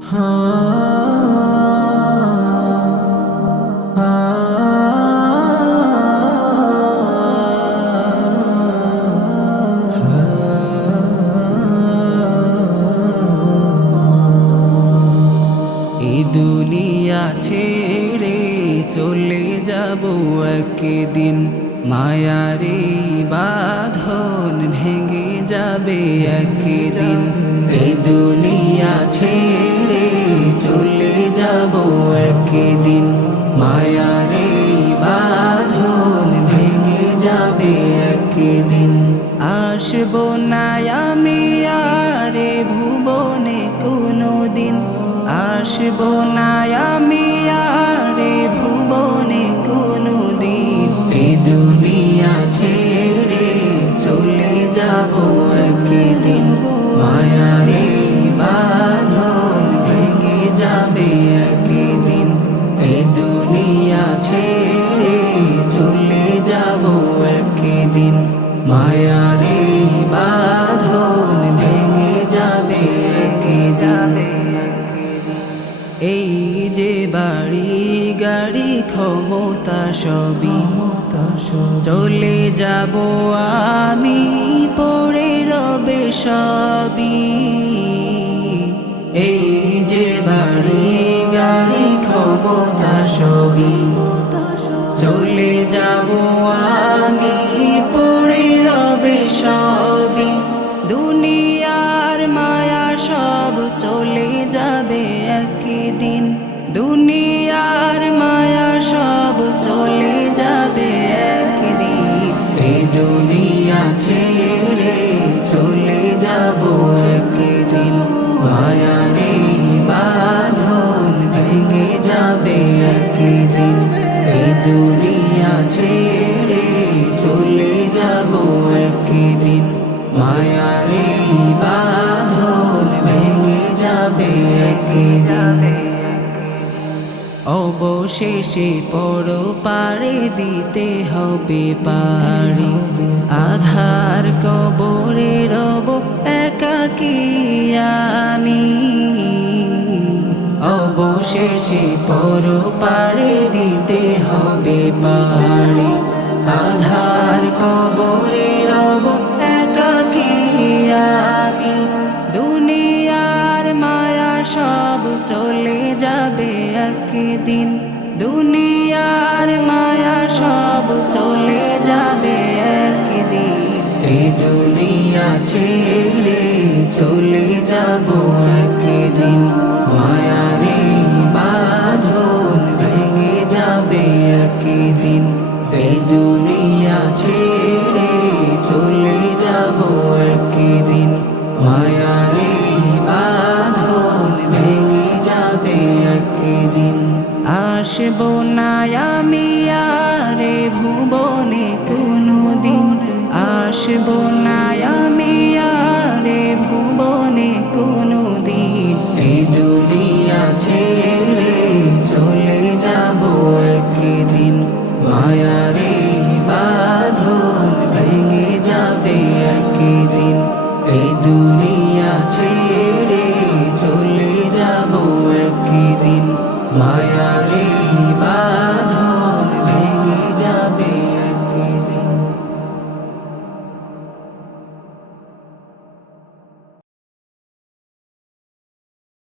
এই দুনিয়া ছেড়ে চলে যাব একদিন, মায়ারে বাঁধন ভেঙে যাবে একদিন। এই দুনিয়া ছেড়ে চলে যাব একদিন, মায়ারে বাঁধন ভেঙে যাবে একদিন। আসবো না আমি আরে ভুবনে কোনো দিন, আসবো না আমি আরে ভুবনে কোনো দিন। এই দুনিয়া ছেড়ে চলে যাব একদিন, মায়ারে বাঁধন ভেঙে যাবে একদিন। এই দুনিয়া ছেড়ে চলে যাব একদিন, মায়ারে বাঁধন ভেঙে যাবে একদিন। এই যে বাড়ি গাড়ি ক্ষমতা সবই চলে যাব আমি, পড়ে রবে সবই। এই যে বাড়ি গাড়ি ক্ষমতা সবই চলে যাব আমি, পড়ে রবে সবই। দুনিয়ার মায়া সব চলে যাবে একদিন, দুনিয়ার মায়া সব চলে যাবে একদিন। এই দুনিয়া ছেড়ে চলে যাব একদিন, মায়ারে বাঁধন ভেঙে যাবে একদিন। এই দুনিয়া ছেড়ে চলে যাব একদিন, মায়ারে বাঁধন ভেঙে যাবে একদিন। অবশেষে পরপারে দিতে হবে পারি, আধার কবরে রব একাকী আমি। অবশেষে পরপারে দিতে হবে পারি, আধার কবরে রব একাকী আমি। দুনিয়ার মায়া সব চলে যাবে একদিন, দুনিয়ার মায়া সব চলে যাবে একদিন। এই দুনিয়া ছেড়ে চলে যাব একদিন, মায়ারে বাঁধন ভেঙে যাবে একদিন। এই দুনিয়া ছেড়ে চলে যাব একদিন, মায়ারে বাঁধন ভেঙে যাবে একদিন। আসবো